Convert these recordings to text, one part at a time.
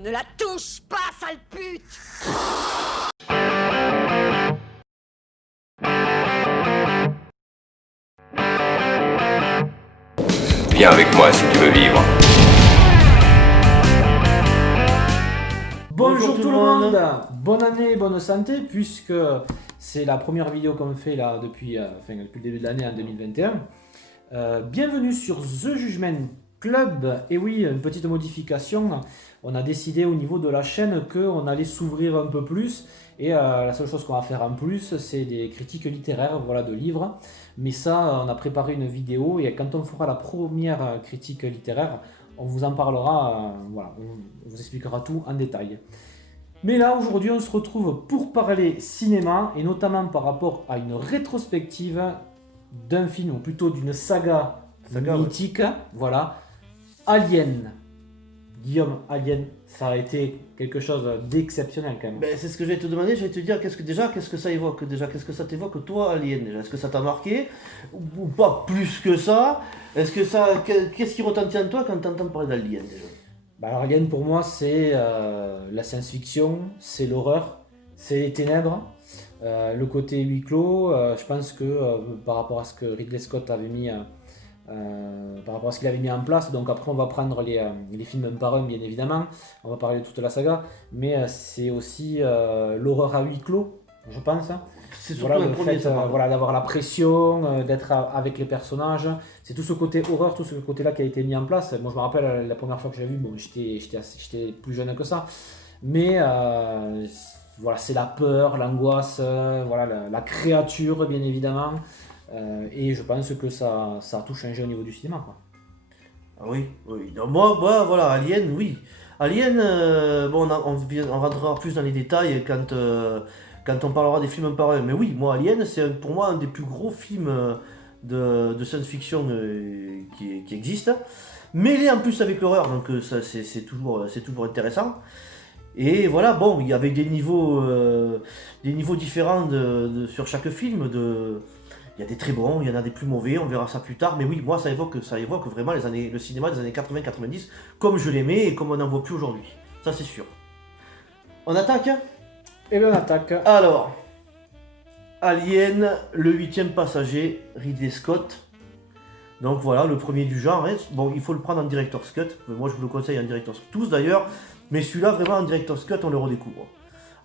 Ne la touche pas, sale pute! Viens avec moi si tu veux vivre. Bonjour tout le monde, bonne année, bonne santé, puisque c'est la première vidéo qu'on fait là depuis le début de l'année en 2021. Bienvenue sur The Judgment Club. Et oui, une petite modification, on a décidé au niveau de la chaîne qu'on allait s'ouvrir un peu plus. Et la seule chose qu'on va faire en plus, c'est des critiques littéraires, voilà, de livres. Mais ça, on a préparé une vidéo et quand on fera la première critique littéraire, on vous en parlera, voilà, on vous expliquera tout en détail. Mais là, aujourd'hui, on se retrouve pour parler cinéma, et notamment par rapport à une rétrospective d'un film, ou plutôt d'une saga mythique, voilà, Alien. Guillaume, Alien, ça a été quelque chose d'exceptionnel quand même. Ben, c'est ce que je vais te demander, je vais te dire qu'est-ce que ça évoque déjà, qu'est-ce que ça t'évoque toi Alien déjà, est-ce que ça t'a marqué ou pas plus que ça? Qu'est-ce qui retentit en toi quand tu entends parler d'Alien déjà? Bah alors, Alien pour moi c'est la science-fiction, c'est l'horreur, c'est les ténèbres, le côté huis clos. Je pense que par rapport à ce que Ridley Scott avait mis par rapport à ce qu'il avait mis en place. Donc après on va prendre les films un par un bien évidemment, on va parler de toute la saga, mais c'est aussi l'horreur à huis clos, je pense. C'est surtout Voilà, un le premier fait ça, par contre. voilà, d'avoir la pression, d'être avec les personnages, c'est tout ce côté horreur, tout ce côté-là qui a été mis en place. Moi je me rappelle la première fois que j'ai vu, bon j'étais plus jeune que ça, mais voilà, c'est la peur, l'angoisse, voilà, la créature bien évidemment. Et je pense que ça a tout changé au niveau du cinéma, quoi. Ah oui, oui. Donc, moi, voilà, Alien, oui. Alien, bon, on rentrera plus dans les détails quand on parlera des films un par un. Mais oui, moi, Alien, pour moi un des plus gros films de science-fiction qui existe. Mêlé en plus avec l'horreur, donc ça c'est toujours intéressant. Et voilà, bon, il y avait des niveaux différents sur chaque film. Il y a des très bons, il y en a des plus mauvais, on verra ça plus tard. Mais oui, moi ça évoque vraiment le cinéma des années 80-90, comme je l'aimais et comme on n'en voit plus aujourd'hui. Ça c'est sûr. On attaque? Et bien on attaque. Alors, Alien, le huitième passager, Ridley Scott. Donc voilà, le premier du genre. Hein. Bon, il faut le prendre en director's cut. Moi je vous le conseille en director's cut, tous d'ailleurs. Mais celui-là, vraiment en director's cut, on le redécouvre.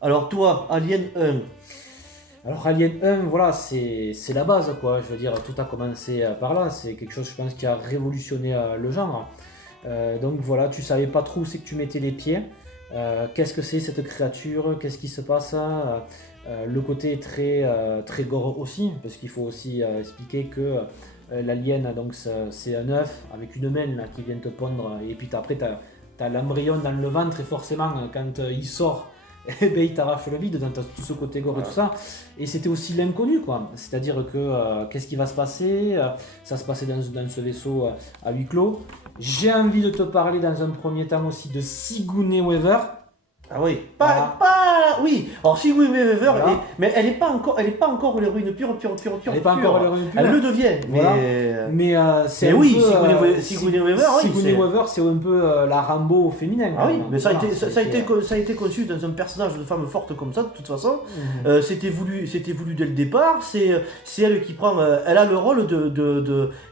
Alors toi, Alien 1. Alors Alien 1, voilà, c'est la base, quoi. Je veux dire, tout a commencé par là. C'est quelque chose, je pense, qui a révolutionné le genre. Donc voilà, tu savais pas trop où c'est que tu mettais les pieds. Qu'est-ce que c'est cette créature? Qu'est-ce qui se passe? Le côté est très gore aussi, parce qu'il faut aussi expliquer que l'alien, donc c'est un œuf avec une main là, qui vient te pondre, et puis après t'as l'embryon dans le ventre, et forcément quand il sort, eh ben, il t'arrache le bide, t'as tout ce côté gore et tout ça. Et c'était aussi l'inconnu, quoi. C'est-à-dire que qu'est-ce qui va se passer? Ça se passait dans ce vaisseau à huis clos. J'ai envie de te parler dans un premier temps aussi de Sigourney Weaver. Ah oui, Voilà. oui. Alors Sigourney Weaver, Voilà. mais elle est pas encore l'héroïne pure. Elle n'est pas encore l'héroïne pure. Elle le devient. Voilà. Mais c'est un oui, peu, Sigourney Weaver, oui, Sigourney Weaver, c'est un peu la Rambo féminine. Ah oui, mais ça Voilà, a été conçu dans un personnage de femme forte comme ça, de toute façon. Mhm. C'était voulu dès le départ. C'est elle qui prend. Elle a le rôle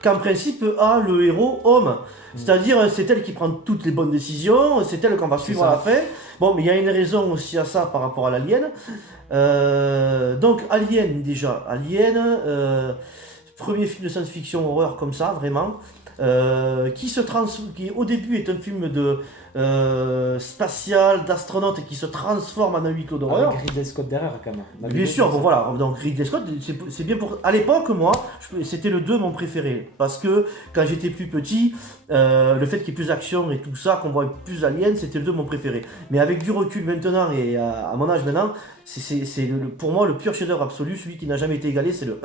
qu'en principe a le héros homme. C'est-à-dire, c'est elle qui prend toutes les bonnes décisions, c'est elle qu'on va suivre à la fin. Bon, mais il y a une raison aussi à ça par rapport à l'Alien. Donc, Alien, déjà. Alien, premier film de science-fiction horreur comme ça, vraiment. Qui au début est un film de spatial, d'astronaute et qui se transforme en un huis clos d'horreur. Avec Ridley Scott derrière, quand même. Bien sûr, bon voilà, donc Ridley Scott, c'est bien pour... À l'époque, moi, c'était le 2 mon préféré, parce que quand j'étais plus petit, le fait qu'il y ait plus d'action et tout ça, qu'on voit plus Alien, c'était le 2 mon préféré. Mais avec du recul maintenant, et à mon âge maintenant, pour moi le pur chef-d'œuvre absolu, celui qui n'a jamais été égalé, c'est le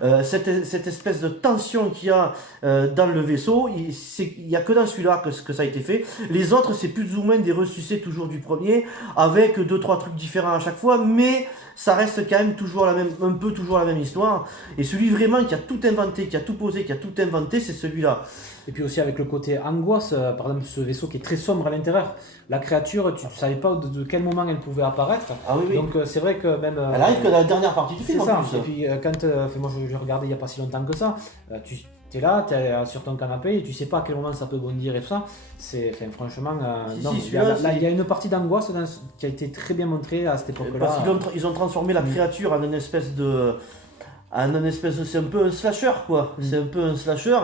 1. Cette espèce de tension qu'il y a dans le vaisseau, il n'y a que dans celui-là que ça a été fait. Les Les autres, c'est plus ou moins des ressucés toujours du premier, avec 2-3 trucs différents à chaque fois, mais ça reste quand même toujours un peu toujours la même histoire. Et celui vraiment qui a tout inventé, qui a tout posé, qui a tout inventé, c'est celui-là. Et puis aussi avec le côté angoisse, par exemple ce vaisseau qui est très sombre à l'intérieur, la créature, tu ne savais pas de quel moment elle pouvait apparaître. Ah oui, oui. Donc c'est vrai que même... Elle arrive que dans la dernière partie du c'est film en ça. plus. Et puis quand, moi je regardais il n'y a pas si longtemps que ça, tu es là, tu es sur ton canapé et tu sais pas à quel moment ça peut bondir et tout ça. Franchement, Si, non, si, celui-là, il y a une partie d'angoisse qui a été très bien montrée à cette époque-là. Parce qu'ils ont transformé la créature en une espèce de... c'est un peu un slasher quoi, c'est un peu un slasher,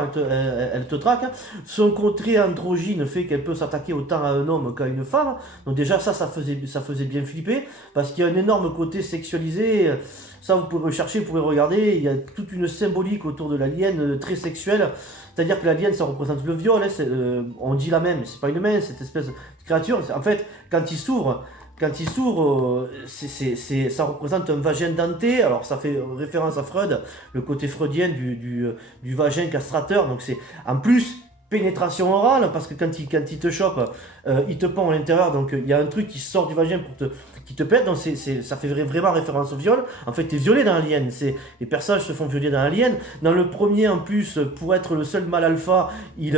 elle te traque. Son côté androgyne fait qu'elle peut s'attaquer autant à un homme qu'à une femme, donc déjà ça faisait bien flipper, parce qu'il y a un énorme côté sexualisé, ça vous pouvez rechercher, vous pouvez regarder, il y a toute une symbolique autour de l'alien très sexuelle, c'est-à-dire que l'alien ça représente le viol, hein, on dit la même, c'est pas une main, cette espèce de créature, en fait quand il s'ouvre, ça représente un vagin denté, alors ça fait référence à Freud, le côté freudien du vagin castrateur, donc c'est en plus pénétration orale, parce que quand il te chope, il te pend à l'intérieur, donc il y a un truc qui sort du vagin qui te pète, donc ça fait vraiment référence au viol. En fait, t'es violé dans Alien, les personnages se font violer dans Alien. Dans le premier, en plus, pour être le seul mâle alpha, il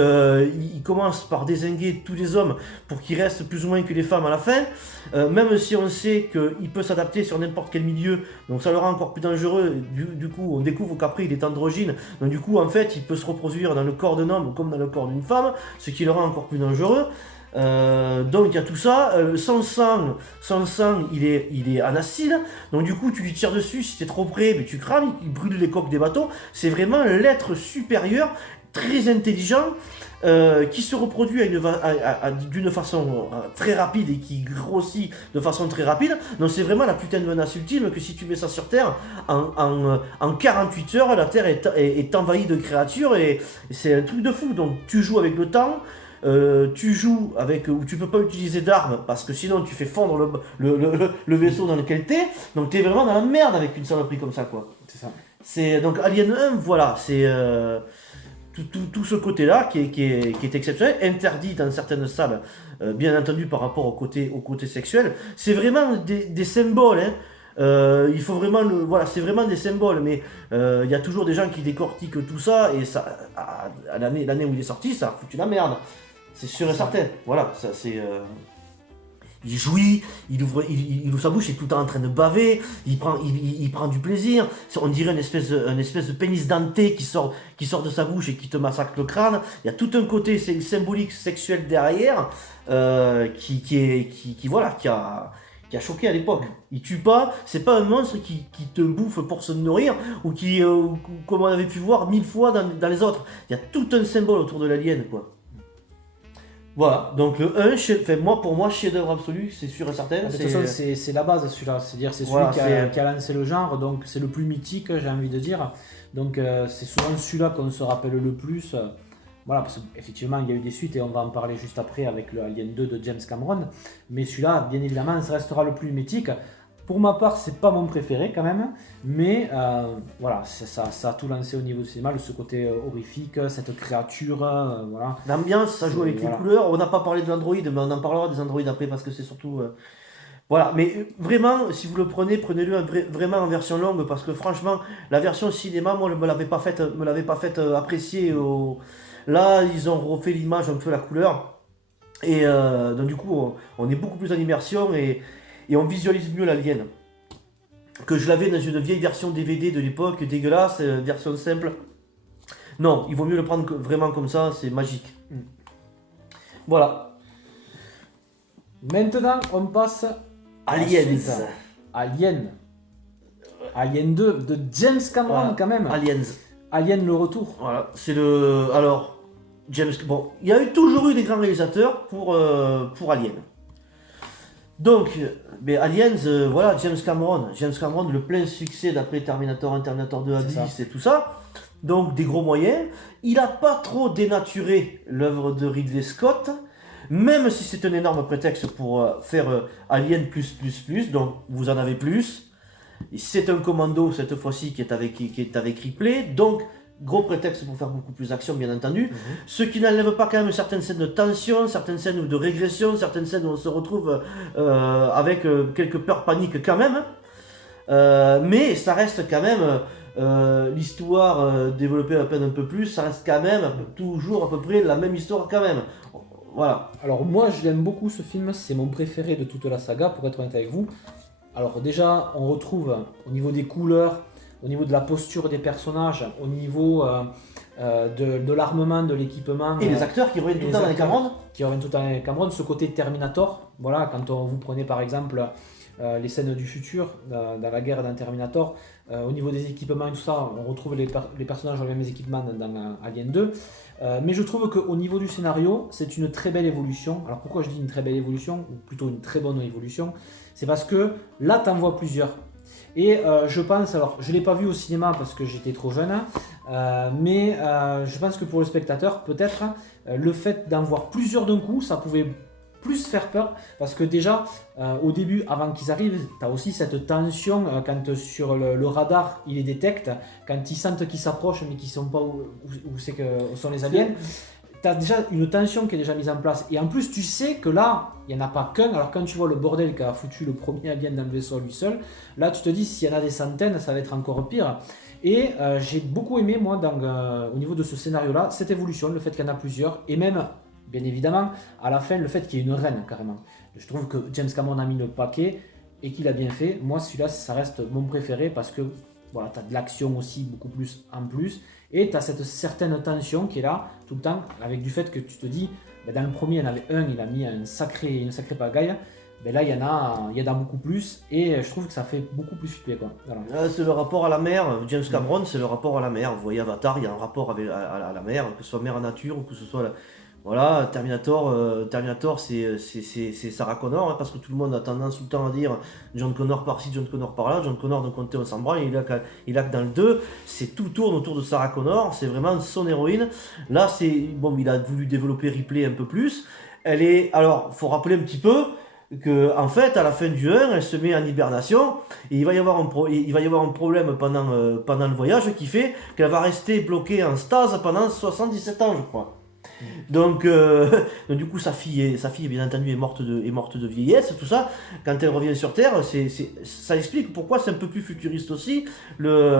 commence par dézinguer tous les hommes pour qu'il reste plus ou moins que les femmes à la fin. Même si on sait qu'il peut s'adapter sur n'importe quel milieu, donc ça le rend encore plus dangereux. Du coup, on découvre qu'après il est androgyne, donc du coup, en fait, il peut se reproduire dans le corps d'un homme comme dans le corps d'une femme, ce qui le rend encore plus dangereux. Donc il y a tout ça, son sang il est en acide, donc du coup tu lui tires dessus, si t'es trop près, mais tu crames, il brûle les coques des bateaux. C'est vraiment l'être supérieur, très intelligent, qui se reproduit d'une façon très rapide et qui grossit de façon très rapide. Donc c'est vraiment la putain de menace ultime, que si tu mets ça sur Terre, en 48 heures, la Terre est envahie de créatures, et c'est un truc de fou. Donc tu joues avec le temps, tu joues avec, où tu peux pas utiliser d'armes parce que sinon tu fais fondre le vaisseau dans lequel t'es, donc t'es vraiment dans la merde avec une saloperie comme ça quoi. C'est ça. C'est donc Alien 1, voilà, c'est tout ce côté-là qui est exceptionnel, interdit dans certaines salles, bien entendu par rapport au côté sexuel. C'est vraiment des symboles, hein. Il faut vraiment voilà, c'est vraiment des symboles, mais il y a toujours des gens qui décortiquent tout ça, et ça, à l'année où il est sorti, ça a foutu la merde. C'est sûr et certain. Voilà, ça c'est. Il jouit, il ouvre sa bouche, il est tout le temps en train de baver, il prend du plaisir. On dirait une espèce de pénis denté qui sort de sa bouche et qui te massacre le crâne. Il y a tout un côté symbolique sexuel derrière, qui a choqué à l'époque. Il tue pas, c'est pas un monstre qui te bouffe pour se nourrir, ou comme on avait pu voir 1000 fois dans les autres. Il y a tout un symbole autour de l'alien, quoi. Voilà, donc le 1, pour moi, chef-d'œuvre absolu, c'est sûr et certain. De toute façon, c'est la base celui-là, c'est-à-dire c'est celui voilà, qui a lancé le genre, donc c'est le plus mythique, j'ai envie de dire. Donc c'est souvent celui-là qu'on se rappelle le plus. Voilà, parce qu'effectivement, il y a eu des suites et on va en parler juste après avec le Alien 2 de James Cameron. Mais celui-là, bien évidemment, ça restera le plus mythique. Pour ma part, c'est pas mon préféré quand même, mais voilà, ça a tout lancé au niveau du cinéma, ce côté horrifique, cette créature, voilà. L'ambiance, ça joue avec les couleurs. On n'a pas parlé de l'Android, mais on en parlera des Android après parce que c'est surtout. Voilà, mais vraiment, si vous le prenez-le vraiment en version longue, parce que franchement, la version cinéma, moi, me l'avait pas fait apprécier. Là, ils ont refait l'image, un peu la couleur, et donc du coup, on est beaucoup plus en immersion, et on visualise mieux l'alien. Que je l'avais dans une vieille version DVD de l'époque, dégueulasse, version simple. Non, il vaut mieux le prendre vraiment comme ça, c'est magique. Voilà. Maintenant, on passe Aliens. Alien 2 de James Cameron, voilà. Quand même. Alien le retour. Voilà, c'est le... Alors, James... Bon, il y a toujours eu des grands réalisateurs pour Alien. Donc, Aliens, voilà, James Cameron, le plein succès d'après Terminator 2, Abyss et tout ça. Donc, des gros moyens. Il n'a pas trop dénaturé l'œuvre de Ridley Scott, même si c'est un énorme prétexte pour faire Alien+++, donc vous en avez plus. C'est un commando cette fois-ci qui est avec Ripley, donc gros prétexte pour faire beaucoup plus d'action, bien entendu. Ce qui n'enlève pas quand même certaines scènes de tension, certaines scènes de régression, certaines scènes où on se retrouve avec quelques peurs paniques quand même. Mais ça reste quand même l'histoire développée à peine un peu plus, ça reste quand même toujours à peu près la même histoire quand même. Voilà. Alors moi je l'aime beaucoup ce film, c'est mon préféré de toute la saga pour être honnête avec vous. Alors déjà on retrouve au niveau des couleurs, au niveau de la posture des personnages, au niveau de l'armement, de l'équipement. Et les acteurs qui reviennent tout le temps dans les Cameron. Qui reviennent tout le temps dans les Cameron, ce côté Terminator, voilà, quand vous prenez par exemple les scènes du futur, dans la guerre d'un Terminator, au niveau des équipements et tout ça, on retrouve les personnages dans les mêmes équipements dans Alien 2. Mais je trouve qu'au niveau du scénario, c'est une très belle évolution. Alors pourquoi je dis une très belle évolution, ou plutôt une très bonne évolution? C'est parce que là, t'en vois plusieurs. Et je pense, alors je ne l'ai pas vu au cinéma parce que j'étais trop jeune, mais je pense que pour le spectateur, peut-être, le fait d'en voir plusieurs d'un coup, ça pouvait plus faire peur, parce que déjà, au début, avant qu'ils arrivent, tu as aussi cette tension quand sur le radar, ils les détectent, quand ils sentent qu'ils s'approchent mais qu'ils ne sont pas où c'est que sont les aliens. Tu as déjà une tension qui est déjà mise en place. Et en plus, tu sais que là, il n'y en a pas qu'un. Alors quand tu vois le bordel qu'a foutu le premier alien dans le vaisseau à lui seul, là tu te dis, s'il y en a des centaines, ça va être encore pire. Et j'ai beaucoup aimé, moi, au niveau de ce scénario-là, cette évolution, le fait qu'il y en a plusieurs, et même, bien évidemment, à la fin, le fait qu'il y ait une reine, carrément. Je trouve que James Cameron a mis le paquet, et qu'il a bien fait. Moi, celui-là, ça reste mon préféré, parce que voilà, tu as de l'action aussi, beaucoup plus en plus. Et tu as cette certaine tension qui est là tout le temps, avec du fait que tu te dis, ben dans le premier, il y en avait un, il a mis une sacrée pagaille. Ben là, il y en a beaucoup plus, et je trouve que ça fait beaucoup plus flipper, quoi. Voilà. C'est le rapport à la mer. James Cameron, c'est le rapport à la mer. Vous voyez Avatar, il y a un rapport à la mer, que ce soit mer en nature ou que ce soit... Voilà, Terminator c'est Sarah Connor, hein, parce que tout le monde a tendance tout le temps à dire John Connor par-ci, John Connor par-là. John Connor, d'un côté, on s'en branle, il a que dans le 2, tout tourne autour de Sarah Connor, c'est vraiment son héroïne. Là, bon, il a voulu développer Ripley un peu plus. Alors, faut rappeler un petit peu que, en fait, à la fin du 1, elle se met en hibernation, et il va y avoir un problème pendant le voyage qui fait qu'elle va rester bloquée en stase pendant 77 ans, je crois. Donc du coup sa fille bien entendu est morte de vieillesse, tout ça. Quand elle revient sur Terre, ça explique pourquoi c'est un peu plus futuriste aussi le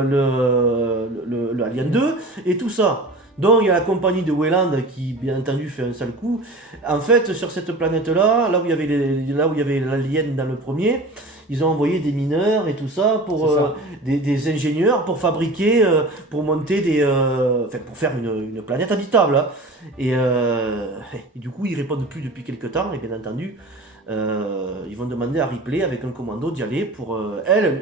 Alien 2 et tout ça. Donc il y a la compagnie de Weyland qui bien entendu fait un sale coup. En fait, sur cette planète là où il y avait l'alien dans le premier, ils ont envoyé des mineurs et tout ça pour des ingénieurs pour fabriquer, pour monter pour faire une planète habitable. Hein. Et du coup, ils répondent plus depuis quelques temps, et bien entendu, ils vont demander à Ripley avec un commando d'y aller pour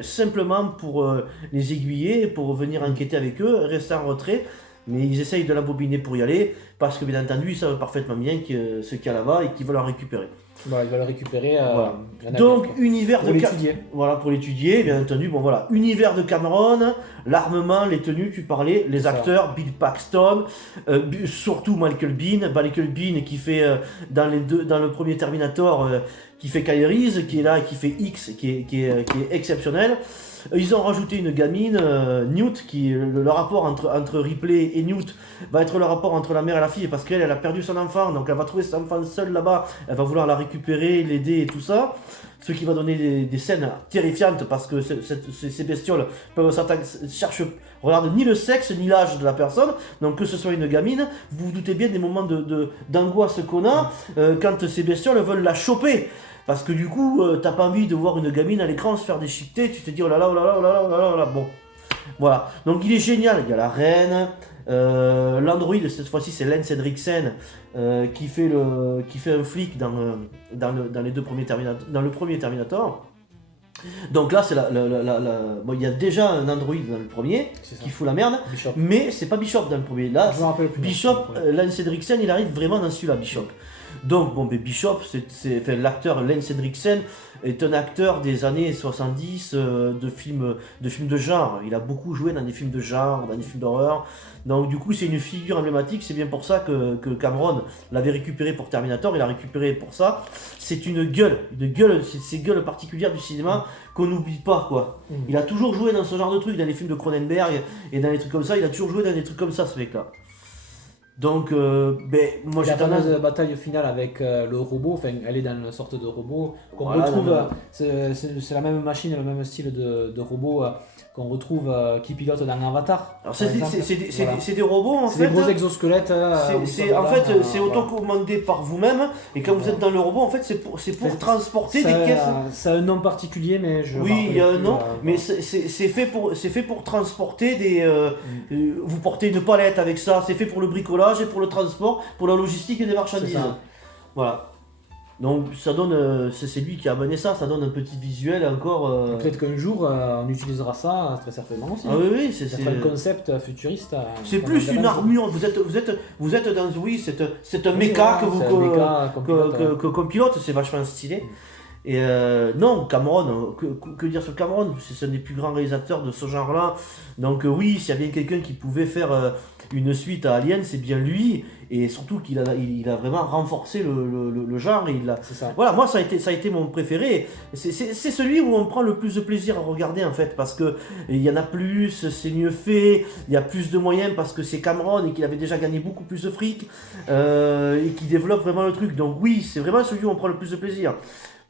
simplement pour les aiguiller, pour venir enquêter avec eux, rester en retrait. Mais ils essayent de l'embobiner pour y aller, parce que bien entendu, ils savent parfaitement bien ce qu'il y a là-bas et qu'ils veulent en récupérer. Voilà, il va le récupérer. Voilà. Donc, univers pour l'étudier. Voilà, pour l'étudier, bien entendu. Bon, voilà. Univers de Cameron, l'armement, les tenues, tu parlais, les acteurs, Bill Paxton, surtout Michael Biehn qui fait, dans le premier Terminator, qui fait Kyle Reese, qui est là, qui fait X, qui est exceptionnel. Ils ont rajouté une gamine, Newt, qui le rapport entre Ripley et Newt va être le rapport entre la mère et la fille, parce qu'elle a perdu son enfant, donc elle va trouver son enfant seule là-bas, elle va vouloir la récupérer, l'aider et tout ça. Ce qui va donner des scènes terrifiantes, parce que ces bestioles peuvent regardent ni le sexe ni l'âge de la personne, donc que ce soit une gamine, vous vous doutez bien des moments d'angoisse qu'on a quand ces bestioles veulent la choper. Parce que du coup, t'as pas envie de voir une gamine à l'écran se faire déchiqueter, tu te dis oh là là, oh là là, oh là là, oh là là, oh là là. Bon. Voilà. Donc il est génial, il y a la reine, l'android, cette fois-ci c'est Lance Henriksen, qui fait un flic dans les deux premiers Terminator, dans le premier Terminator. Donc là, c'est bon, il y a déjà un android dans le premier qui fout la merde, Bishop. Mais c'est pas Bishop dans le premier. Là, Bishop, Lance Henriksen, il arrive vraiment dans celui-là, Bishop. Donc, bon, ben Bishop, enfin, l'acteur Lance Henriksen est un acteur des années 70 de films de genre. Il a beaucoup joué dans des films de genre, dans des films d'horreur. Donc, du coup, c'est une figure emblématique. C'est bien pour ça que Cameron l'avait récupéré pour Terminator. Il l'a récupéré pour ça. C'est une gueule, c'est ces gueules particulières du cinéma qu'on n'oublie pas, quoi. Il a toujours joué dans ce genre de trucs, dans les films de Cronenberg et dans les trucs comme ça. Il a toujours joué dans des trucs comme ça, ce mec-là. Donc, moi j'ai La tendance. fameuse bataille finale avec le robot, enfin elle est dans une sorte de robot qu'on Voilà, retrouve, non, non. c'est la même machine, le même style de robot qu'on retrouve qui pilote dans Avatar. Alors, par exemple. Voilà. c'est des robots en C'est fait. des gros exosquelettes. En fait, c'est autocommandé par vous-même, et quand vous êtes dans le robot, en fait, c'est pour transporter des caisses. Ça a un nom particulier, mais je. Oui, il y a un nom, mais voilà. c'est fait pour transporter des. Vous portez une palette avec ça, c'est fait pour le bricolage et pour le transport, pour la logistique et des marchandises. C'est ça. Voilà. Donc ça donne, c'est lui qui a amené ça, ça donne un petit visuel encore. Peut-être qu'un jour on utilisera ça très certainement aussi. Ah oui, oui, C'est un concept futuriste. c'est plus une armure. Vous êtes dans, oui, c'est un méca voilà, c'est un méca qu'on pilote, qu'on pilote, c'est vachement stylé. Et non, Cameron, que dire sur Cameron? C'est un des plus grands réalisateurs de ce genre-là. Donc oui, s'il y a bien quelqu'un qui pouvait faire une suite à Alien, c'est bien lui. Et surtout qu'il il a vraiment renforcé le genre. Et C'est ça. voilà, moi ça a été mon préféré. C'est celui où on prend le plus de plaisir à regarder en fait, parce que il y en a plus, c'est mieux fait, il y a plus de moyens parce que c'est Cameron et qu'il avait déjà gagné beaucoup plus de fric et qui développe vraiment le truc. Donc oui, c'est vraiment celui où on prend le plus de plaisir.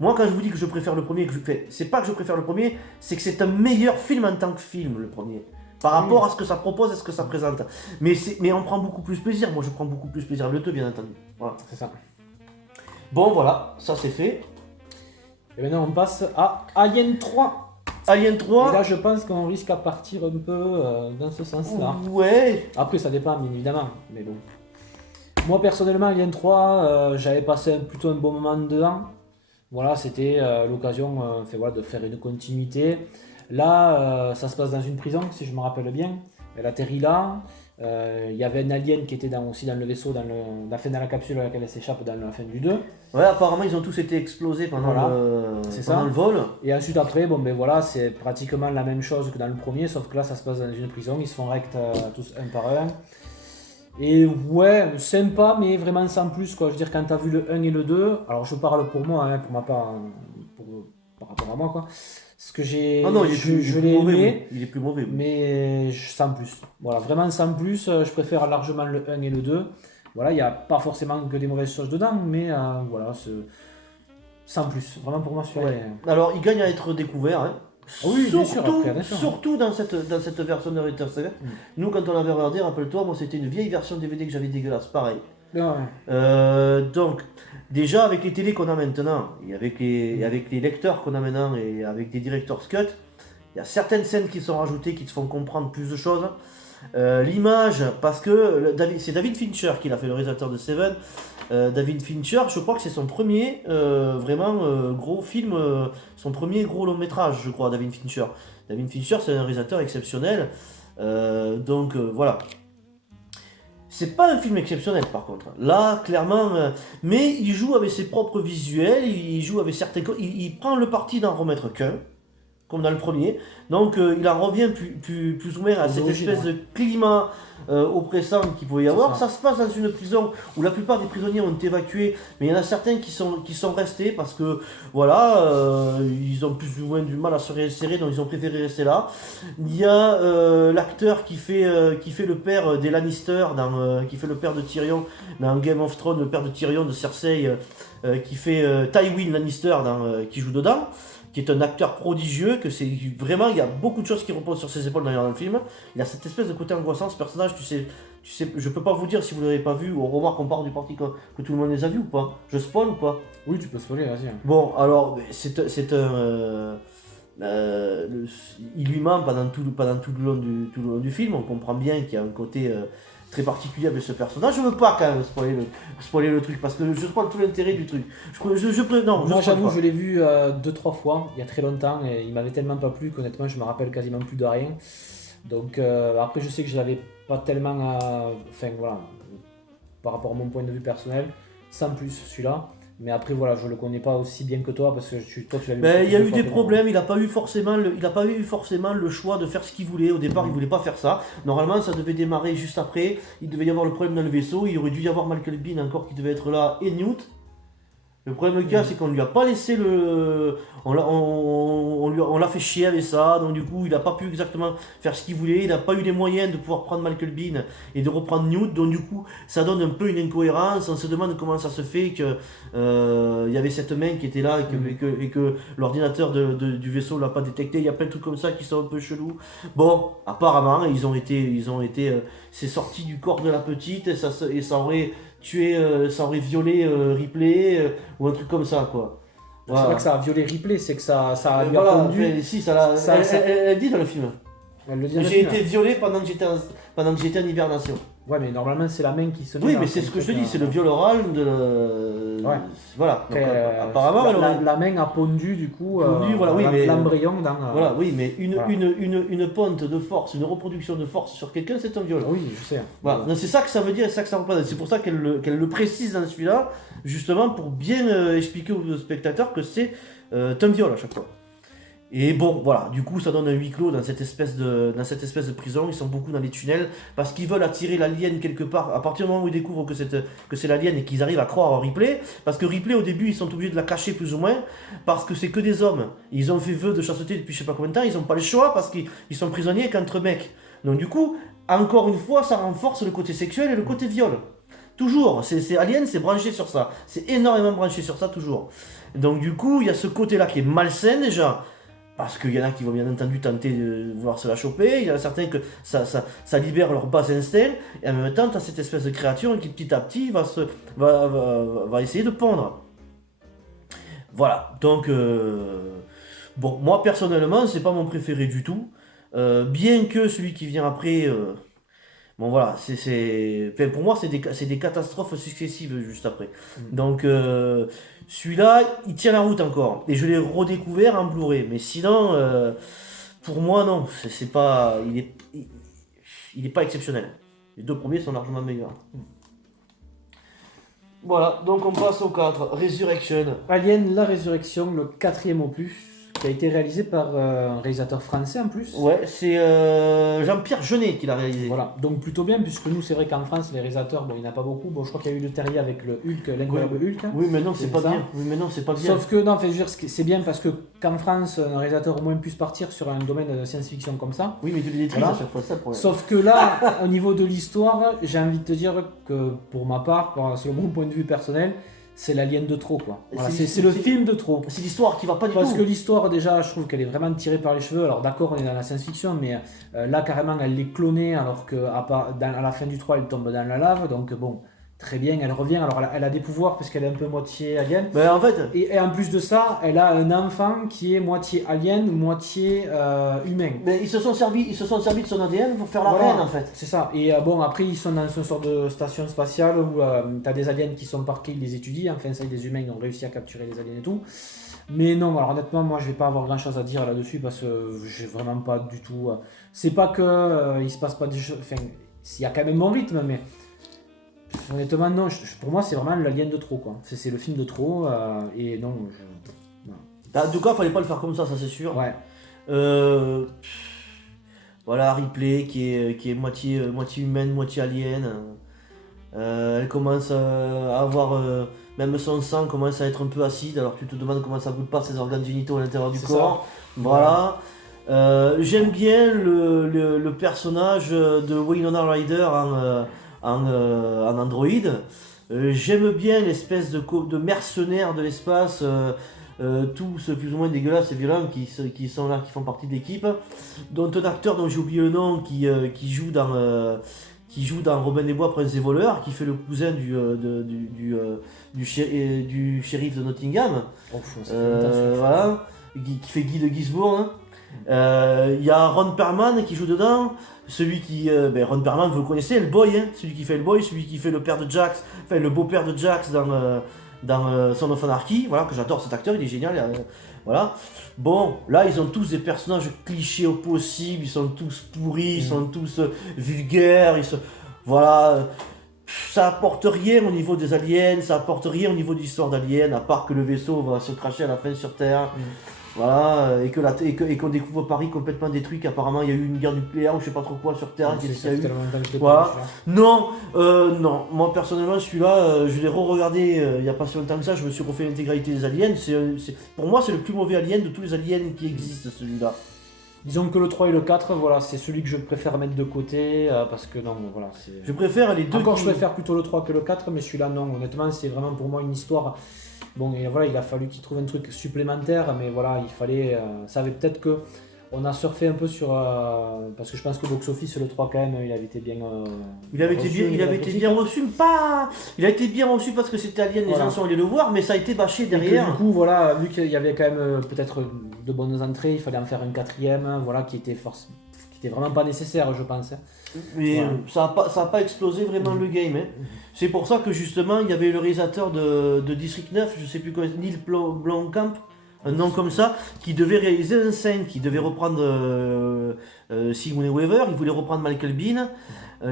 Moi, quand je vous dis que je préfère le premier, c'est pas que je préfère le premier, c'est que c'est un meilleur film en tant que film, le premier. Par rapport à ce que ça propose et ce que ça présente. Mais on prend beaucoup plus plaisir. Moi, je prends beaucoup plus plaisir avec le 2, bien entendu. Voilà. C'est ça. Bon, voilà, ça c'est fait. Et maintenant on passe à Alien 3. Alien Et 3. là je pense qu'on risque à partir un peu dans ce sens-là. Ouais. Après ça dépend bien évidemment, mais bon. Moi personnellement Alien 3, j'avais passé plutôt un bon moment dedans. Voilà, c'était l'occasion enfin, voilà, de faire une continuité. Là, ça se passe dans une prison, si je me rappelle bien. Elle atterrit là. Il y avait un alien qui était aussi dans le vaisseau, dans la capsule à laquelle elle s'échappe dans la fin du 2. Ouais, apparemment, ils ont tous été explosés pendant, Voilà. pendant le vol. Et ensuite après, bon ben voilà, c'est pratiquement la même chose que dans le premier, sauf que là ça se passe dans une prison, ils se font rect tous un par un. Et ouais, sympa, mais vraiment sans plus quoi. Je veux dire, quand t'as vu le 1 et le 2, alors je parle pour moi, hein, pour ma part, hein, par rapport à moi quoi. Ce que j'ai. Ah non, il est plus, je il est l'ai plus mauvais. aimé, Oui. Il est plus mauvais. Oui. mais sans plus. Voilà, vraiment sans plus, je préfère largement le 1 et le 2. Voilà, il n'y a pas forcément que des mauvaises choses dedans, mais voilà, sans plus. Vraiment pour moi, celui-là. Ouais. Alors, il gagne à être découvert. Hein. Ah oui, bien sûr, surtout, après, bien sûr. surtout dans cette version de Return Saga. Nous, quand on l'avait regardé, rappelle-toi, moi c'était une vieille version DVD que j'avais dégueulasse, pareil. Ouais. Donc, déjà avec les télés qu'on a maintenant, et avec les lecteurs qu'on a maintenant, et avec des director's cut, il y a certaines scènes qui sont rajoutées qui te font comprendre plus de choses. L'image, parce que c'est David Fincher qui l'a fait, le réalisateur de Seven. David Fincher, je crois que c'est son premier vraiment gros film, son premier gros long métrage, je crois, David Fincher. David Fincher, c'est un réalisateur exceptionnel. Donc voilà. C'est pas un film exceptionnel par contre. Là, clairement, mais il joue avec ses propres visuels, il joue avec certains. Il prend le parti d'en remettre qu'un, comme dans le premier. Donc il en revient plus ou moins à cette espèce de climat oppressant qu'il pouvait y avoir. Ça se passe dans une prison où la plupart des prisonniers ont été évacués, mais il y en a certains qui sont restés parce que voilà, ils ont plus ou moins du mal à se réinsérer, donc ils ont préféré rester là. Il y a l'acteur qui fait le père des Lannister, qui fait le père de Tyrion dans Game of Thrones, le père de Tyrion, de Cersei, qui fait Tywin Lannister qui joue dedans, qui est un acteur prodigieux, que c'est vraiment, il y a beaucoup de choses qui reposent sur ses épaules dans le film. Il a cette espèce de côté angoissant, ce personnage, tu sais, je peux pas vous dire si vous l'avez pas vu, au revoir qu'on part du parti que tout le monde les a vus ou pas. Je spoil ou pas? Oui, tu peux spoiler, vas-y. Bon, alors, c'est un... il lui ment pendant tout le long du film, on comprend bien qu'il y a un côté très particulier avec ce personnage. Je veux pas quand même spoiler le truc, parce que je spoil tout l'intérêt du truc. Non, moi j'avoue, je l'ai vu 2-3 fois, il y a très longtemps, et il m'avait tellement pas plu qu'honnêtement je me rappelle quasiment plus de rien. Donc après je sais que je l'avais pas tellement... Enfin voilà, par rapport à mon point de vue personnel, sans plus celui-là. Mais après voilà, je le connais pas aussi bien que toi parce que toi tu l'as vu. Ben, il y a plusieurs eu fois des que moi. problèmes, il n'a pas eu forcément le choix de faire ce qu'il voulait. Au départ, il voulait pas faire ça. Normalement, ça devait démarrer juste après. Il devait y avoir le problème dans le vaisseau. Il aurait dû y avoir Michael Biehn encore qui devait être là et Newt. Le problème du cas, c'est qu'on lui a pas laissé le. On l'a fait chier avec ça, donc du coup, il n'a pas pu exactement faire ce qu'il voulait. Il n'a pas eu les moyens de pouvoir prendre Michael Biehn et de reprendre Newt, donc du coup, ça donne un peu une incohérence. On se demande comment ça se fait que il y avait cette main qui était là et que l'ordinateur du vaisseau l'a pas détecté. Il y a plein de trucs comme ça qui sont un peu chelous. Bon, apparemment, c'est sorti du corps de la petite et ça aurait ça aurait violé Ripley ou un truc comme ça, quoi. C'est vrai que ça a violé Ripley, c'est que ça a lui a Voilà, pondu. enfin, si, elle dit dans le film. Elle le dit dans le J'ai film, été hein. violé pendant que j'étais en hibernation. Ouais, mais normalement c'est la main qui se met. Oui, dans mais le c'est ce que je te truc, dis, c'est le viol oral de. Ouais. Voilà. Donc, Après, apparemment, elle aurait- la main a pondu du coup Pondu, voilà, oui, mais- l'embryon dans. Voilà, oui, mais Voilà. une ponte de force, une reproduction de force sur quelqu'un, c'est un viol. Oui, je sais. Voilà, donc c'est ça que ça veut dire et c'est ça que ça représente. C'est pour ça qu'elle le précise dans celui-là, justement pour bien expliquer aux spectateurs que c'est un viol à chaque fois. Et bon, voilà, du coup ça donne un huis clos dans cette espèce de prison. Ils sont beaucoup dans les tunnels parce qu'ils veulent attirer l'alien quelque part. À partir du moment où ils découvrent que c'est l'alien et qu'ils arrivent à croire en Ripley, parce que Ripley au début ils sont obligés de la cacher plus ou moins parce que c'est que des hommes. Ils ont fait vœu de chasteté depuis je sais pas combien de temps, ils n'ont pas le choix parce qu'ils sont prisonniers qu'entre mecs. Donc du coup, encore une fois, ça renforce le côté sexuel et le côté viol. Toujours, c'est Alien, c'est branché sur ça. C'est énormément branché sur ça, toujours. Donc du coup, il y a ce côté-là qui est malsain déjà. Parce qu'il y en a qui vont bien entendu tenter de vouloir se la choper, il y en a certains que ça libère leur bas instinct, et en même temps, tu as cette espèce de créature qui petit à petit va essayer de pondre. Voilà, donc, bon, moi personnellement, c'est pas mon préféré du tout, bien que celui qui vient après, bon voilà, enfin, pour moi, c'est des catastrophes successives juste après. Donc, celui-là, il tient la route encore. Et je l'ai redécouvert en Blu-ray. Mais sinon, pour moi, non. C'est pas, il est pas exceptionnel. Les deux premiers sont largement meilleurs. Voilà, donc on passe au 4. Resurrection. Alien, la résurrection, le 4e opus, qui a été réalisé par un réalisateur français en plus. Ouais, c'est Jean-Pierre Jeunet qui l'a réalisé. Voilà, donc plutôt bien, puisque nous, c'est vrai qu'en France, les réalisateurs, bon, il n'y en a pas beaucoup. Bon, je crois qu'il y a eu Le Terrier avec le Hulk, l'incroyable Hulk. Oui, mais non, c'est C'est pas ça. bien. Oui, mais non, c'est pas bien. Sauf que, non, enfin, je veux dire, c'est bien parce que qu'en France, un réalisateur au moins puisse partir sur un domaine de science-fiction comme ça. Oui, mais tu les détruis Voilà. à chaque fois, c'est ça le problème. Sauf que là, au niveau de l'histoire, j'ai envie de te dire que pour ma part, selon mon point de vue personnel, c'est l'alien de trop, quoi. Voilà, c'est le film de trop. C'est l'histoire qui va pas du Parce tout. que l'histoire, déjà, je trouve qu'elle est vraiment tirée par les cheveux. Alors d'accord, on est dans la science-fiction, mais là, carrément, elle l'est clonée, alors qu'à la fin du 3, elle tombe dans la lave. Donc bon, très bien, elle revient. Alors elle a des pouvoirs, puisqu'elle est un peu moitié alien. Mais en fait, Et en plus de ça, elle a un enfant qui est moitié alien, moitié humain. mais ils se sont servis de son ADN pour faire la Voilà, reine en fait. c'est ça. Et bon, après, ils sont dans une sorte de station spatiale où tu as des aliens qui sont parqués, ils les étudient. Enfin, ça, des humains ont réussi à capturer les aliens et tout. Mais non, alors honnêtement, moi, je vais pas avoir grand chose à dire là-dessus parce que j'ai vraiment pas du tout. C'est pas que il se passe pas des choses. Enfin, il y a quand même un bon rythme, mais honnêtement, non. Pour moi, c'est vraiment l'alien de trop, quoi. C'est le film de trop. Et non, En tout cas, fallait pas le faire comme ça c'est sûr. ouais. Voilà, Ripley qui est moitié humaine, moitié alien. Elle commence à avoir. Même son sang commence à être un peu acide, alors tu te demandes comment ça goûte pas ses organes génitaux à l'intérieur du C'est corps. Voilà. J'aime bien le personnage de Winona Ryder en androïde. J'aime bien l'espèce de mercenaires de l'espace. Tous plus ou moins dégueulasses et violents qui sont là, qui font partie de l'équipe, dont un acteur dont j'ai oublié le nom qui joue dans Robin des Bois, Prince des voleurs, qui fait le cousin du shérif de Nottingham, voilà, qui fait Guy de Gisbourne. Il y a Ron Perlman qui joue dedans, celui qui Ron Perlman, vous le connaissez, le boy, hein, celui qui fait le boy, celui qui fait le père de Jax, enfin le beau-père de Jax dans Son of Anarchy, voilà, que j'adore cet acteur, il est génial, voilà. Bon, là ils ont tous des personnages clichés au possible, ils sont tous pourris, ils sont tous vulgaires, voilà. ça apporte rien au niveau des aliens, ça apporte rien au niveau de l'histoire d'Alien, à part que le vaisseau va se cracher à la fin sur Terre. Voilà, et qu'on découvre Paris complètement détruit, qu'apparemment il y a eu une guerre nucléaire ou je sais pas trop quoi sur Terre. C'est qu'est-ce qu'il y a eu. tellement longtemps que je l'ai Voilà. pas vu, celui-là. Non, moi personnellement celui-là, je l'ai re-regardé il y a pas si longtemps que ça, je me suis refait l'intégralité des aliens. Pour moi c'est le plus mauvais alien de tous les aliens qui existent, celui-là. Disons que le 3 et le 4, voilà, c'est celui que je préfère mettre de côté, parce que non, voilà, c'est... Je préfère les deux. Encore, je préfère plutôt le 3 que le 4, mais celui-là, non, honnêtement, c'est vraiment pour moi une histoire. Bon, et voilà, il a fallu qu'il trouve un truc supplémentaire, mais voilà, il fallait. Ça avait peut-être que. On a surfé un peu sur. Parce que je pense que Box Office, le 3, quand même, il avait été bien. Il avait été bien reçu, pas. Il a été bien reçu parce que c'était Alien, les Voilà. gens sont allés le voir, mais ça a été bâché Et que, derrière. du coup, voilà, vu qu'il y avait quand même peut-être de bonnes entrées, il fallait en faire un quatrième, voilà, qui était vraiment pas nécessaire, je pense. Mais Ouais. ça a pas explosé vraiment le game. Hein. C'est pour ça que justement, il y avait le réalisateur de District 9, je sais plus quoi, Neil Blomkamp, un nom comme ça, qui devait réaliser un 5, qui devait reprendre Sigourney Weaver, il voulait reprendre Michael Biehn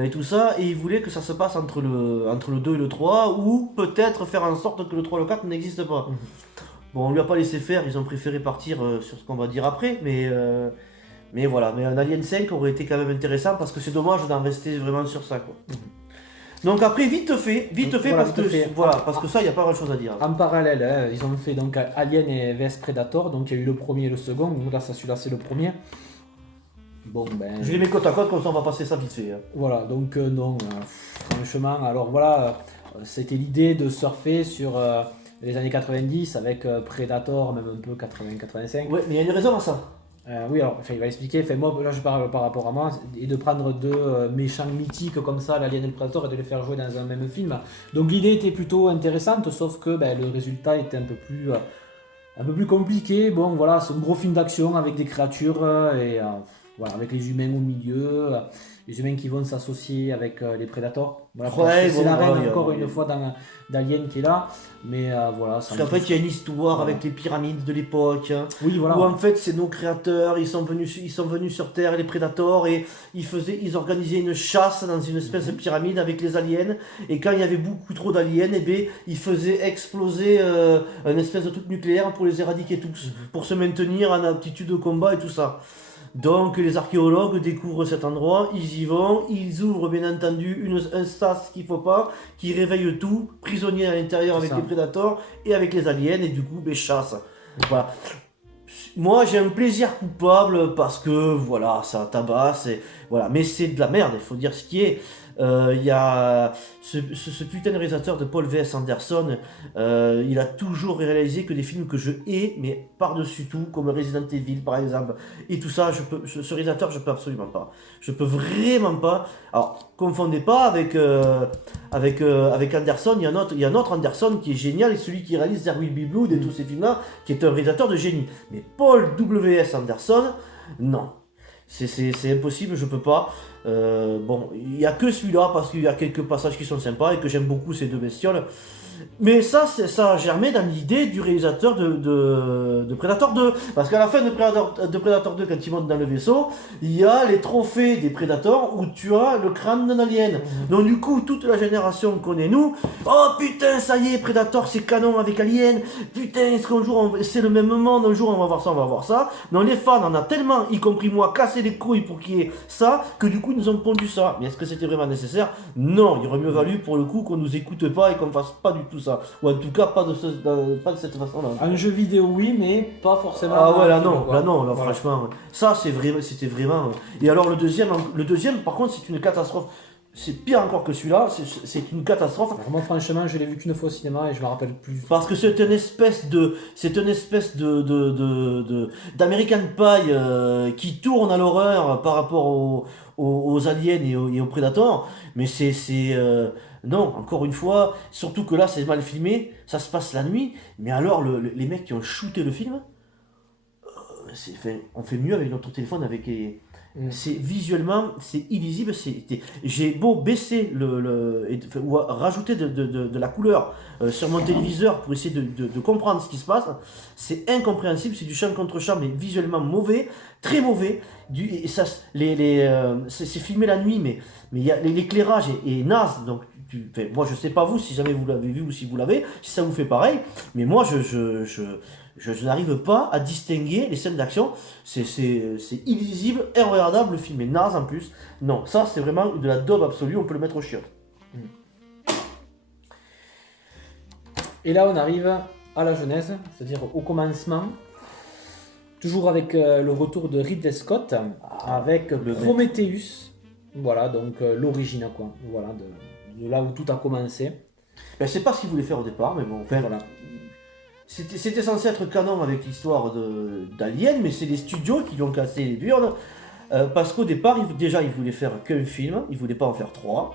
et tout ça, et il voulait que ça se passe entre le 2 et le 3, ou peut-être faire en sorte que le 3 et le 4 n'existent pas. Bon, on lui a pas laissé faire, ils ont préféré partir sur ce qu'on va dire après, mais voilà, mais un Alien 5 aurait été quand même intéressant parce que c'est dommage d'en rester vraiment sur ça, quoi. Donc après, vite fait, Voilà, parce vite que fait. voilà, parce que ça, il n'y a pas grand chose à dire. En parallèle, hein, ils ont fait donc Alien et vs Predator, donc il y a eu le premier et le second, donc là, celui-là, c'est le premier. Bon, ben. Je les mets côte à côte, comme ça on va passer ça vite fait. Hein. Voilà, donc non, franchement, alors voilà, c'était l'idée de surfer sur les années 90 avec Predator, même un peu 80-85. Ouais, mais il y a une raison à ça. Oui, alors, il va expliquer, moi, là je parle par rapport à moi, et de prendre deux méchants mythiques comme ça, l'Alien et le Predator, et de les faire jouer dans un même film. Donc l'idée était plutôt intéressante, sauf que le résultat était un peu plus compliqué. Bon, voilà, c'est un gros film d'action avec des créatures, voilà, avec les humains au milieu, les humains qui vont s'associer avec les prédateurs. Voilà, Ouais, c'est bon, la reine ouais, encore ouais. une fois d'Alien qui est là, mais voilà. Parce qu'en fait, il y a une histoire Voilà. avec les pyramides de l'époque. Hein, Oui, voilà. où en fait, c'est nos créateurs, ils sont venus sur Terre, les prédateurs, et ils organisaient une chasse dans une espèce de pyramide avec les aliens. Et quand il y avait beaucoup trop d'aliens, ils faisaient exploser une espèce de truc nucléaire pour les éradiquer tous, pour se maintenir en aptitude de combat et tout ça. Donc les archéologues découvrent cet endroit, ils y vont, ils ouvrent bien entendu un sas qu'il faut pas, qui réveille tout, prisonnier à l'intérieur C'est avec ça. les prédateurs et avec les aliens, et du coup, chasse. Voilà. Moi j'ai un plaisir coupable parce que voilà, ça tabasse, et, voilà. Mais c'est de la merde, il faut dire ce qui est. Il y a ce putain de réalisateur de Paul V.S. Anderson, il a toujours réalisé que des films que je hais, mais par-dessus tout, comme Resident Evil par exemple, et tout ça, ce réalisateur, je peux absolument pas. Je peux vraiment pas. Alors, confondez pas avec Anderson, il y a un autre Anderson qui est génial, et celui qui réalise There Will Be Blood et tous ces films-là, qui est un réalisateur de génie. Mais Paul W.S. Anderson, non. C'est impossible, je peux pas. Bon, il n'y a que celui-là parce qu'il y a quelques passages qui sont sympas et que j'aime beaucoup ces deux bestioles. Mais ça a germé dans l'idée du réalisateur de Predator 2. Parce qu'à la fin de Predator 2, quand il monte dans le vaisseau, il y a les trophées des Predators où tu as le crâne d'un alien. Donc du coup, toute la génération connaît nous. Oh putain, ça y est, Predator c'est canon avec Alien. Putain, est-ce qu'un jour c'est le même monde, un jour on va voir ça. Donc les fans en a tellement, y compris moi, cassé les couilles pour qu'il y ait ça, que du coup ils nous ont pondu ça. Mais est-ce que c'était vraiment nécessaire? Non, il aurait mieux valu pour le coup qu'on nous écoute pas et qu'on fasse pas du tout ça. Ou en tout cas pas de cette façon-là. Un jeu vidéo, oui, mais pas forcément. Ah ouais, là un film, non, quoi. là non, là Voilà. franchement, ça c'était vraiment. Et alors le deuxième par contre c'est une catastrophe. C'est pire encore que celui-là, c'est une catastrophe. Alors moi, franchement, je l'ai vu qu'une fois au cinéma et je me rappelle plus. Parce que c'est une espèce de d'American Pie qui tourne à l'horreur par rapport aux aliens et aux prédateurs. Mais non, encore une fois, surtout que là c'est mal filmé, ça se passe la nuit. Mais alors les mecs qui ont shooté le film, on fait mieux avec notre téléphone, c'est visuellement, c'est illisible. J'ai beau baisser ou rajouter de la couleur sur mon téléviseur pour essayer de comprendre ce qui se passe, c'est incompréhensible, c'est du champ contre champ, mais visuellement mauvais, très mauvais. C'est filmé la nuit, mais l'éclairage est naze, donc enfin, moi je sais pas vous si jamais vous l'avez vu ou si vous l'avez, si ça vous fait pareil, mais moi je n'arrive pas à distinguer les scènes d'action. C'est illisible, irregardable, le film est naze en plus. Non, ça c'est vraiment de la daube absolue, on peut le mettre au chiottes. Et là, on arrive à la genèse, c'est-à-dire au commencement. Toujours avec le retour de Ridley Scott, avec Prometheus. Voilà, donc l'origine, quoi. Voilà, de là où tout a commencé. Ben, c'est pas ce qu'il voulait faire au départ, mais bon, enfin, Voilà. c'était censé être canon avec l'histoire d'Alien, mais c'est les studios qui lui ont cassé les burnes. Parce qu'au départ, il voulait faire qu'un film, il voulait pas en faire 3.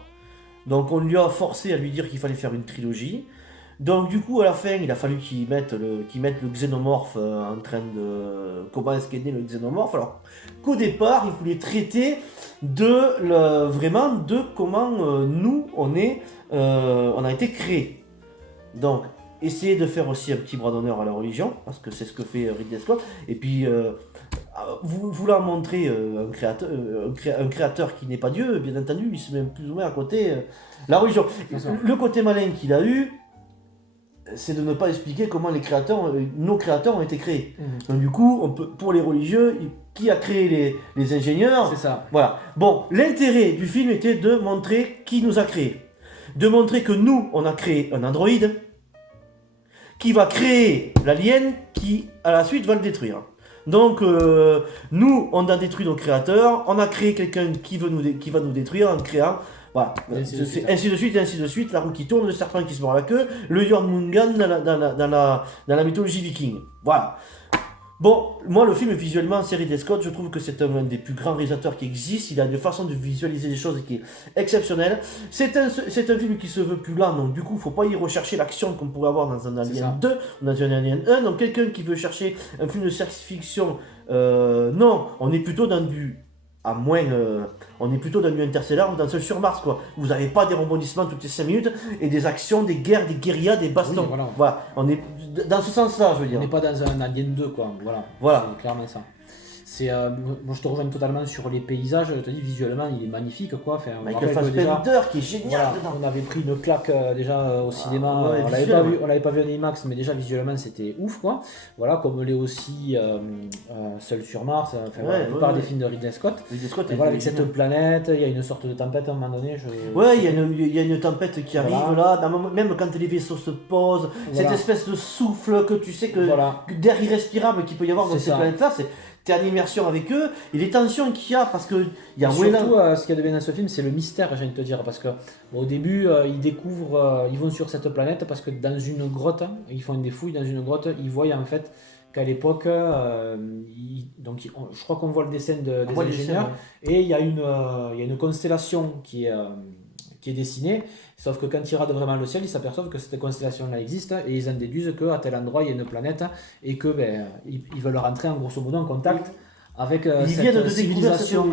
Donc on lui a forcé à lui dire qu'il fallait faire une trilogie. Donc du coup, à la fin, il a fallu qu'ils mettent le xénomorphe en train de... Comment est-ce qu'est né le xénomorphe? Alors qu'au départ, il voulait traiter vraiment de comment nous, on a été créés. Donc, essayer de faire aussi un petit bras d'honneur à la religion, parce que c'est ce que fait Ridley Scott. Et puis, vouloir montrer un créateur qui n'est pas Dieu, bien entendu, il se met plus ou moins à côté la religion. Le côté malin qu'il a eu, c'est de ne pas expliquer comment nos créateurs ont été créés. Donc du coup, pour les religieux, qui a créé les ingénieurs? C'est ça. Voilà. Bon, l'intérêt du film était de montrer qui nous a créés. De montrer que nous, on a créé un androïde qui va créer l'alien qui, à la suite, va le détruire. Donc, nous, on a détruit nos créateurs, on a créé quelqu'un qui va nous détruire en créant... Voilà, ainsi de suite, la roue qui tourne, le serpent qui se mord la queue, le Jormungand dans la mythologie viking. Voilà. Bon, moi le film visuellement, c'est Ridley Scott, je trouve que c'est un des plus grands réalisateurs qui existe, il a une façon de visualiser les choses qui est exceptionnelle. C'est un film qui se veut plus lent, donc du coup, faut pas y rechercher l'action qu'on pourrait avoir dans un Alien 2 ou dans un Alien 1, donc quelqu'un qui veut chercher un film de science-fiction, non, on est plutôt dans du... on est plutôt dans du Interstellar ou dans Seul sur Mars, quoi. Vous n'avez pas des rebondissements toutes les 5 minutes et des actions, des guerres, des guérillas, des bastons. Oui, voilà, on est dans ce sens-là, je veux dire. On n'est pas dans un Alien 2, quoi. Voilà. C'est clairement ça. Moi je te rejoins totalement sur les paysages, je te dis visuellement il est magnifique, quoi. Enfin, Michael Fassbender qui est génial dedans. On avait pris une claque déjà au cinéma, ouais, on l'avait pas vu en IMAX, mais déjà visuellement c'était ouf, quoi. Voilà, comme l'est aussi Seul sur Mars, la plupart des films de Ridley Scott. Et voilà, avec cette planète, il y a une sorte de tempête à un moment donné. Ouais, il y a une tempête qui arrive là, même quand les vaisseaux se posent, cette espèce de souffle que tu sais que d'air irrespirable qu'il peut y avoir dans ces planètes-là, t'es en immersion avec eux, et les tensions qu'il y a, parce que il y a surtout, ce qu'il y a de bien dans ce film, c'est le mystère, j'ai envie de te dire, parce que au début, ils vont sur cette planète, parce que dans une grotte, ils font des fouilles dans une grotte, ils voient en fait qu'à l'époque, je crois qu'on voit le dessin des ingénieurs, et il y a une constellation qui est dessinée, sauf que quand ils regardent vraiment le ciel, ils s'aperçoivent que cette constellation-là existe, et ils en déduisent qu'à tel endroit il y a une planète, et que ils veulent rentrer en grosso modo en contact avec cette civilisation.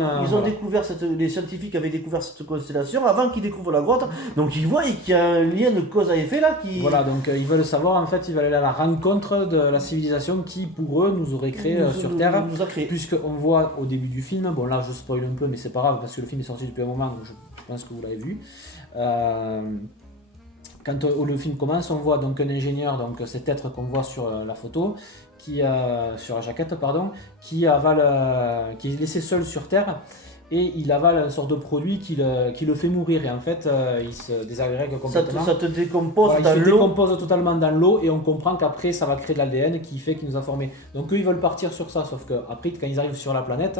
Les scientifiques avaient découvert cette constellation avant qu'ils découvrent la grotte, donc ils voient qu'il y a un lien de cause à effet là qui... Voilà, donc ils veulent savoir, en fait, ils veulent aller à la rencontre de la civilisation qui, pour eux, nous aurait créé sur Terre, puisqu'on voit au début du film, bon là je spoil un peu, mais c'est pas grave, parce que le film est sorti depuis un moment, donc je pense que vous l'avez vu. Quand le film commence, on voit donc un ingénieur, donc cet être qu'on voit sur la photo, sur la jaquette, qui est laissé seul sur Terre, et il avale une sorte de produit qui le fait mourir, et en fait il se désagrègue complètement. Ça te décompose dans l'eau. Il se décompose totalement dans l'eau, et on comprend qu'après ça va créer de l'ADN qui nous a formés. Donc eux ils veulent partir sur ça, sauf qu'après quand ils arrivent sur la planète,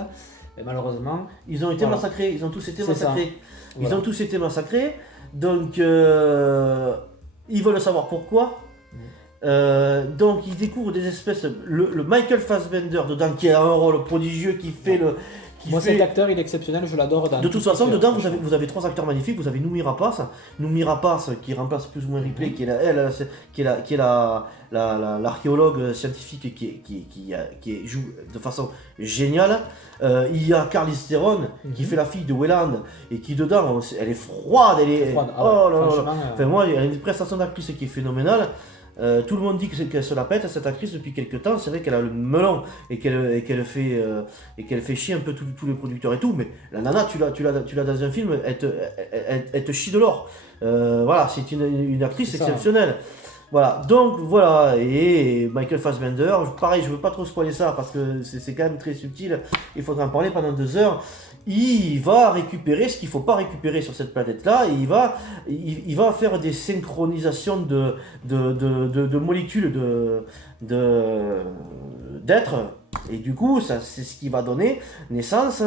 et malheureusement... Ils ont été massacrés, ils ont tous été massacrés. Ils ont tous été massacrés, donc ils veulent savoir pourquoi. Donc ils découvrent des espèces... Le Michael Fassbender dedans, qui a un rôle prodigieux, qui fait le... Cet acteur il est exceptionnel, je l'adore. De toute façon, dedans vous avez 3 acteurs magnifiques. Vous avez Noomi Rapace qui remplace plus ou moins Ripley, qui est l'archéologue scientifique qui joue de façon géniale. Il y a Charlize Theron qui fait la fille de Weyland, et qui dedans, elle est froide, Enfin moi, il y a une prestation d'actrice qui est phénoménale. Tout le monde dit qu'elle se la pète, cette actrice, depuis quelques temps. C'est vrai qu'elle a le melon et qu'elle fait chier un peu tous les producteurs et tout. Mais la nana, tu l'as dans un film, elle te chie de l'or. Voilà, c'est une actrice C'est ça. exceptionnelle. Voilà, donc voilà, et Michael Fassbender, pareil, je veux pas trop spoiler ça parce que c'est quand même très subtil, il faudra en parler pendant 2 heures. Il va récupérer ce qu'il faut pas récupérer sur cette planète-là, et il va faire des synchronisations de molécules d'êtres, et du coup, ça, c'est ce qui va donner naissance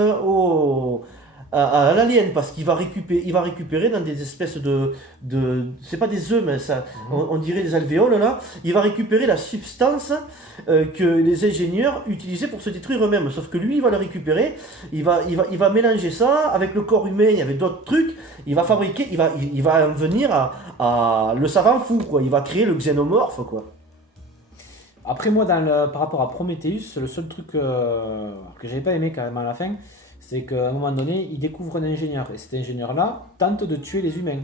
à l'alien, parce qu'il va récupérer dans des espèces c'est pas des œufs, mais ça, on dirait des alvéoles là, il va récupérer la substance que les ingénieurs utilisaient pour se détruire eux-mêmes, sauf que lui il va le récupérer, il va mélanger ça avec le corps humain, il y avait d'autres trucs, il va fabriquer, il va en venir à le savant fou, quoi, il va créer le xénomorphe, quoi. Après moi, par rapport à Prometheus, le seul truc que j'avais pas aimé quand même à la fin, c'est qu'à un moment donné, il découvre un ingénieur, et cet ingénieur-là tente de tuer les humains.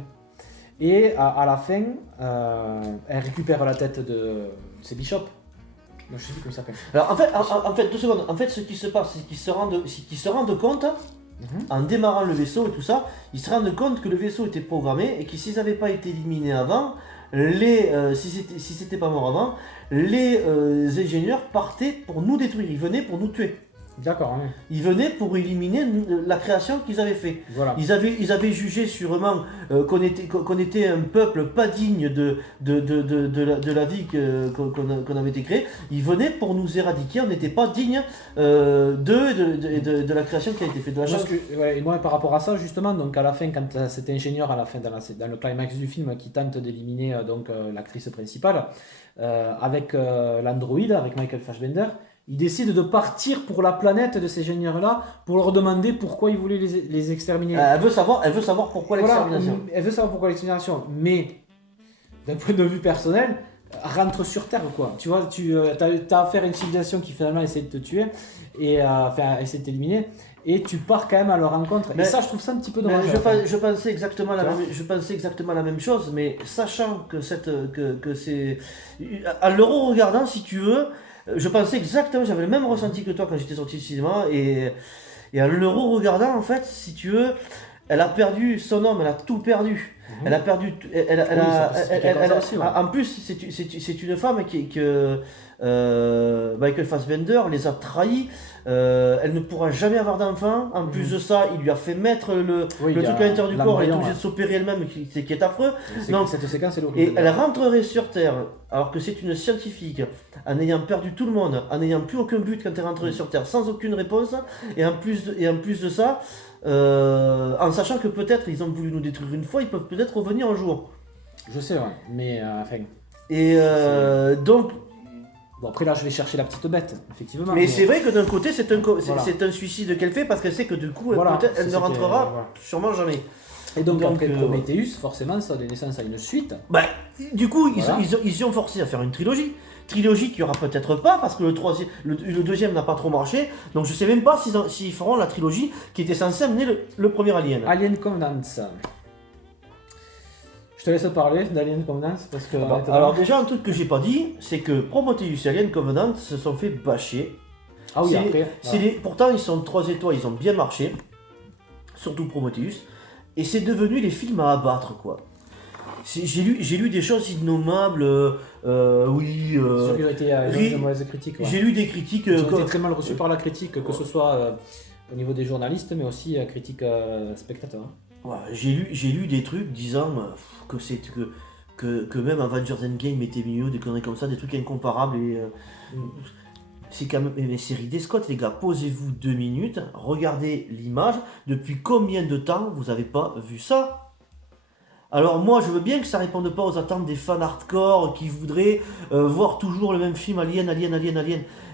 Et à la fin, elle récupère la tête c'est Bishop. Non, je sais plus comment il s'appelle. Alors en fait, 2 secondes, en fait ce qui se passe, c'est qu'ils se rendent compte, en démarrant le vaisseau et tout ça, ils se rendent compte que le vaisseau était programmé et que s'ils n'avaient pas été éliminés avant, si c'était pas mort avant, les ingénieurs partaient pour nous détruire, ils venaient pour nous tuer. D'accord, hein. Ils venaient pour éliminer la création qu'ils avaient fait. Voilà. Ils avaient jugé sûrement qu'on était un peuple pas digne de la vie qu'on avait été créé. Ils venaient pour nous éradiquer, on n'était pas digne de la création qui a été faite. De la chance. Et moi, par rapport à ça, justement, donc à la fin, quand cet ingénieur, à la fin, dans le climax du film, qui tente d'éliminer l'actrice principale, avec l'androïde, avec Michael Fassbender, il décide de partir pour la planète de ces ingénieurs-là pour leur demander pourquoi ils voulaient les exterminer. Elle veut savoir pourquoi l'extermination. Elle veut savoir pourquoi l'extermination, mais d'un point de vue personnel, rentre sur Terre, quoi. Tu vois, t'as affaire à une civilisation qui finalement essaie de te tuer, et essaie de t'éliminer, et tu pars quand même à leur rencontre. Et ça, je trouve ça un petit peu dommage. Je pensais exactement la même chose, mais sachant que c'est... En le regardant, si tu veux, je pensais exactement, j'avais le même ressenti que toi quand j'étais sorti du cinéma, et en le regardant, en fait, si tu veux, elle a perdu son homme, elle a tout perdu. Elle a perdu. En plus, c'est une femme Michael Fassbender les a trahis. Elle ne pourra jamais avoir d'enfant. En plus de ça, il lui a fait mettre le truc à l'intérieur du corps. Elle est obligée de s'opérer elle-même, qui est affreux. Donc, cette séquence est et elle rentrerait sur Terre, alors que c'est une scientifique, en ayant perdu tout le monde, en n'ayant plus aucun but quand elle est rentrée sur Terre, sans aucune réponse. Et en plus de ça, en sachant que peut-être ils ont voulu nous détruire une fois, ils peuvent peut-être revenir un jour. Je sais, ouais, mais enfin. Et donc. Bon, après là, je vais chercher la petite bête, effectivement. Mais c'est vrai que d'un côté, c'est un suicide qu'elle fait parce qu'elle sait que du coup, peut-être elle ne rentrera sûrement jamais. Et donc après Prometheus, forcément, ça donne naissance à une suite. Bah, du coup, ils y ont forcé à faire une trilogie. Trilogie qui aura peut-être pas parce que le deuxième n'a pas trop marché. Donc je sais même pas s'ils feront la trilogie qui était censée amener le premier Alien. Alien Covenant. Je te laisse parler d'Alien Covenant parce que... alors déjà, un truc que j'ai pas dit, c'est que Prometheus et Alien Covenant se sont fait bâcher. Ah oui, après... Pourtant, ils sont 3 étoiles, ils ont bien marché. Surtout Prometheus. Et c'est devenu les films à abattre, quoi. J'ai lu des choses innommables, oui... Ceux qui ont été de mauvaises critiques. Ouais. J'ai lu des critiques... Ils ont été très mal reçus par la critique, que ce soit au niveau des journalistes, mais aussi critique spectateurs. Ouais, j'ai lu des trucs disant que même Avengers Endgame était mieux, des conneries comme ça, des trucs incomparables, et... C'est quand même... Mais c'est Ridley Scott, les gars, posez-vous 2 minutes, regardez l'image, depuis combien de temps vous avez pas vu ça? Alors moi, je veux bien que ça réponde pas aux attentes des fans hardcore qui voudraient voir toujours le même film Alien.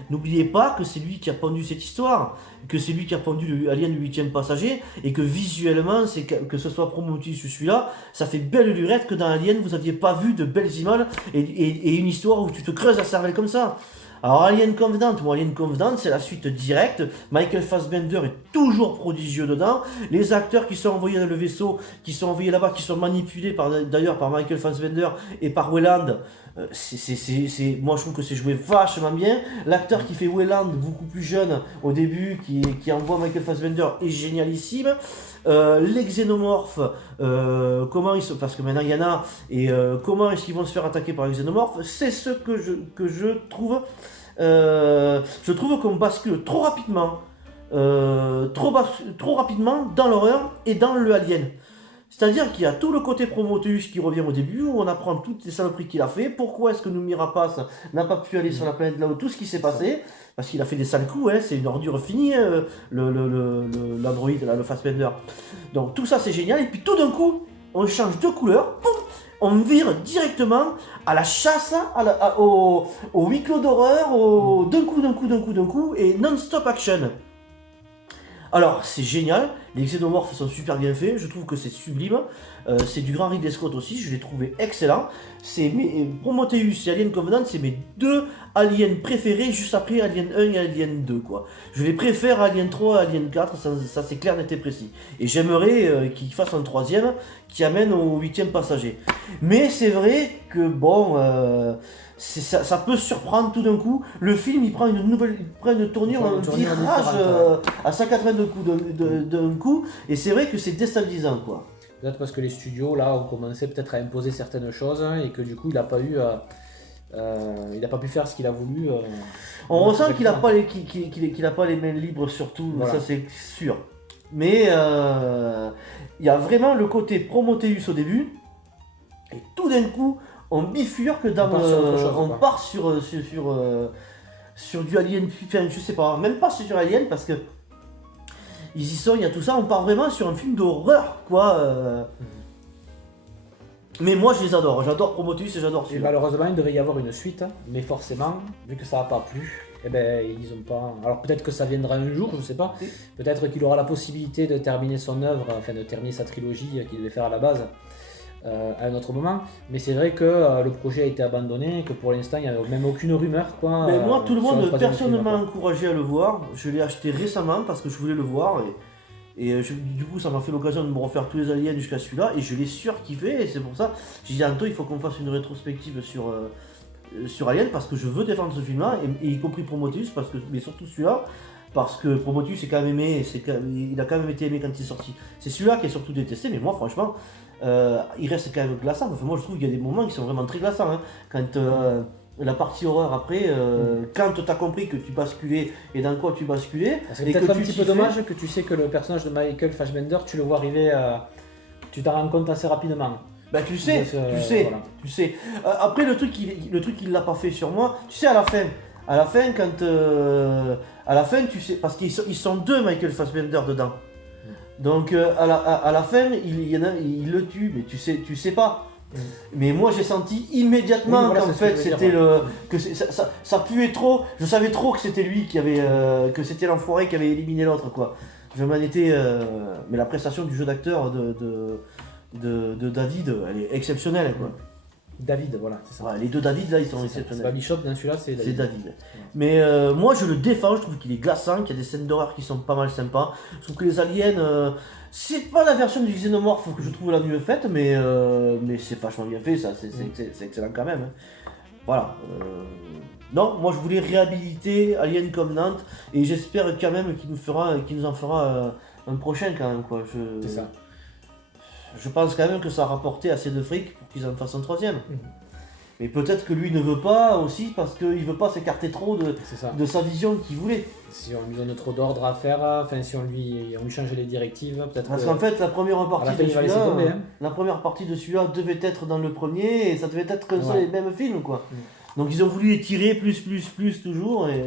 N'oubliez pas que c'est lui qui a pendu cette histoire, que c'est lui qui a pendu Alien le 8e passager, et que visuellement, que ce soit Prometheus ou celui-là, ça fait belle lurette que dans Alien, vous aviez pas vu de belles images et une histoire où tu te creuses la cervelle comme ça. Alors Alien Covenant, c'est la suite directe. Michael Fassbender est toujours prodigieux dedans. Les acteurs qui sont envoyés dans le vaisseau, qui sont envoyés là-bas, qui sont manipulés d'ailleurs par Michael Fassbender et par Weyland, moi je trouve que c'est joué vachement bien. L'acteur qui fait Weyland, beaucoup plus jeune au début, qui envoie Michael Fassbender, est génialissime. Les xénomorphes, parce que maintenant il y en a, et comment est-ce qu'ils vont se faire attaquer par les xénomorphes, c'est ce que je trouve. Je trouve qu'on bascule trop rapidement dans l'horreur et dans le alien. C'est-à-dire qu'il y a tout le côté Prometheus qui revient au début, où on apprend toutes les saloperies qu'il a fait, pourquoi est-ce que Mirapas n'a pas pu aller sur la planète là où tout ce qui s'est passé, parce qu'il a fait des sales coups, hein, c'est une ordure finie, hein, l'androïde, le Fassbender. Donc tout ça c'est génial, et puis tout d'un coup, on change de couleur, boum, on vire directement à la chasse, au huis clos d'horreur, d'un coup, et non-stop action. Alors, c'est génial, les xénomorphes sont super bien faits, je trouve que c'est sublime, c'est du grand Ridley Scott aussi, je l'ai trouvé excellent. Prometheus et Alien Covenant, c'est mes deux aliens préférés, juste après Alien 1 et Alien 2, quoi. Je les préfère à Alien 3 et Alien 4, ça c'est clair, net et précis. Et j'aimerais qu'ils fassent un troisième qui amène au 8e passager. Mais c'est vrai que, bon... ça peut surprendre tout d'un coup. Le film il prend une tournure, un virage à 180 d'un coup, et c'est vrai que c'est déstabilisant, quoi. Peut-être parce que les studios là ont commencé peut-être à imposer certaines choses et que du coup il n'a pas pu faire ce qu'il a voulu. On ressent qu'il n'a pas les mains libres surtout, voilà. Ça c'est sûr. Mais il y a vraiment le côté Prometheus au début, et tout d'un coup on bifurque on part sur du Alien, enfin, je sais pas, même pas sur Alien parce que ils y sont, il y a tout ça, on part vraiment sur un film d'horreur, quoi. Mais moi je les adore, j'adore Prometheus et j'adore celui-là. Et malheureusement il devait y avoir une suite, mais forcément, vu que ça n'a pas plu, eh ben ils ont pas. Alors peut-être que ça viendra un jour, je sais pas. Peut-être qu'il aura la possibilité de terminer son œuvre, enfin de terminer sa trilogie qu'il devait faire à la base. À un autre moment, mais c'est vrai que le projet a été abandonné et que pour l'instant il n'y a même aucune rumeur, quoi. Mais moi, personne ne m'a encouragé à le voir. Je l'ai acheté récemment parce que je voulais le voir, et du coup ça m'a fait l'occasion de me refaire tous les aliens jusqu'à celui-là, et je l'ai surkiffé, et c'est pour ça j'ai dit Anto, il faut qu'on fasse une rétrospective sur Alien, parce que je veux défendre ce film-là, et y compris Prometheus, mais surtout celui-là, parce que Prometheus est quand même aimé, il a quand même été aimé quand il est sorti. C'est celui-là qui est surtout détesté, mais moi franchement il reste quand même glaçant. Enfin, moi je trouve qu'il y a des moments qui sont vraiment très glaçants, hein. Quand la partie horreur après, quand tu as compris que tu basculais et dans quoi tu basculais, c'est peut-être un petit peu dommage que tu sais que le personnage de Michael Fassbender, tu le vois arriver, tu t'en rends compte assez rapidement. Bah tu sais. Après le truc il l'a pas fait sur moi, tu sais à la fin tu sais, parce qu'ils sont deux Michael Fassbender dedans. Donc à la fin, il le tue, mais tu sais pas. Mais moi j'ai senti immédiatement qu'en fait c'était ça puait trop. Je savais trop que c'était lui qui avait que c'était l'enfoiré qui avait éliminé l'autre, quoi. Je m'en étais mais la prestation du jeu d'acteur de David, elle est exceptionnelle, quoi. David, voilà, c'est ça. Ouais, les deux David là ils sont exceptionnels. C'est pas Bishop dans celui-là, c'est David. C'est David. Ouais. Mais moi je le défends, je trouve qu'il est glaçant, qu'il y a des scènes d'horreur qui sont pas mal sympas. Je trouve que les aliens, c'est pas la version du xénomorphe que je trouve la mieux faite, mais c'est vachement bien fait, ça, c'est excellent quand même. Hein. Voilà. Non, moi je voulais réhabiliter Alien Covenant, et j'espère quand même qu'il nous en fera un prochain quand même, quoi. C'est ça. Je pense quand même que ça a rapporté assez de fric pour qu'ils en fassent un troisième. Mais peut-être que lui ne veut pas aussi, parce qu'il veut pas s'écarter trop de sa vision qu'il voulait. Si on lui donne trop d'ordre à faire, enfin si on lui change les directives, peut-être. Parce qu'en fait la première partie de celui-là devait être dans le premier, et ça devait être comme ça les mêmes films, quoi. Donc ils ont voulu étirer plus toujours, et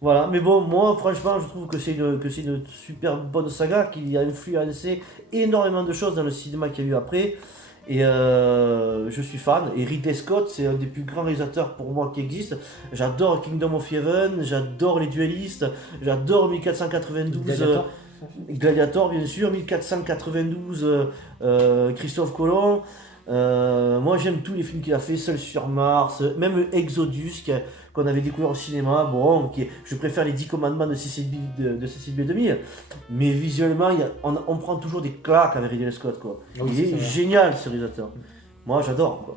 voilà. Mais bon, moi franchement je trouve que c'est une super bonne saga, qui a influencé énormément de choses dans le cinéma qu'il y a eu après. Et je suis fan, et Ridley Scott c'est un des plus grands réalisateurs pour moi qui existe. J'adore Kingdom of Heaven, j'adore Les Duellistes, j'adore 1492, Gladiator bien sûr, 1492, Christophe Colomb, Moi j'aime tous les films qu'il a fait, Seul sur Mars, même Exodus qu'on avait découvert au cinéma. Bon, je préfère les 10 commandements de Cecil B2000, mais visuellement on prend toujours des claques avec Ridley Scott quoi. Oui, Il c'est est ça. génial ce réalisateur. Moi j'adore quoi.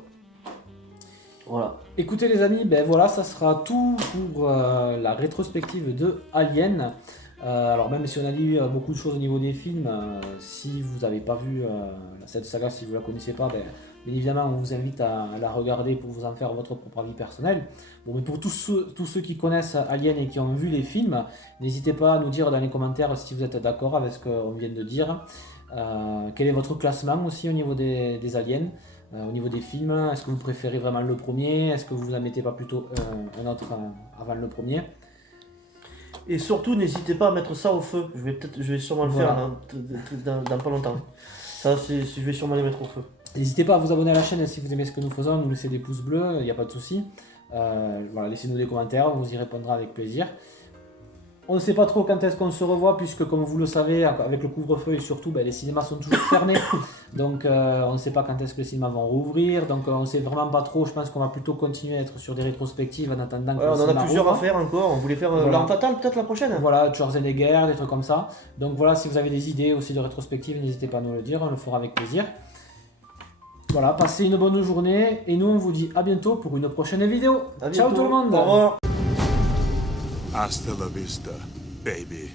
Voilà. Écoutez les amis, ben voilà, ça sera tout pour la rétrospective de Alien. Alors même si on a dit beaucoup de choses au niveau des films, si vous n'avez pas vu cette saga, si vous la connaissez pas, ben, bien évidemment on vous invite à la regarder pour vous en faire votre propre avis personnel. Bon, mais pour tous ceux qui connaissent Alien et qui ont vu les films, n'hésitez pas à nous dire dans les commentaires si vous êtes d'accord avec ce qu'on vient de dire. Quel est votre classement aussi au niveau des aliens, au niveau des films? Est-ce que vous préférez vraiment le premier? Est-ce que vous en mettez pas plutôt un autre avant le premier? Et surtout, n'hésitez pas à mettre ça au feu. Je vais sûrement le Voilà. faire dans pas longtemps. Ça, je vais sûrement les mettre au feu. N'hésitez pas à vous abonner à la chaîne si vous aimez ce que nous faisons, nous laisser des pouces bleus, il n'y a pas de souci. Voilà, laissez-nous des commentaires, on vous y répondra avec plaisir. On ne sait pas trop quand est-ce qu'on se revoit, puisque comme vous le savez, avec le couvre-feu et surtout, les cinémas sont toujours fermés. Donc on ne sait pas quand est-ce que les cinémas vont rouvrir. Donc on ne sait vraiment pas trop. Je pense qu'on va plutôt continuer à être sur des rétrospectives en attendant que Ouais, le on en a cinéma plusieurs à rouvre. faire encore. On voulait faire Voilà. L'Arme Fatale peut-être la prochaine. Voilà, Schwarzenegger, des trucs comme ça. Donc voilà, si vous avez des idées aussi de rétrospectives, n'hésitez pas à nous le dire, on le fera avec plaisir. Voilà, passez une bonne journée et nous on vous dit à bientôt pour une prochaine vidéo. À Ciao bientôt. tout le monde. Au revoir. Hasta la vista, baby.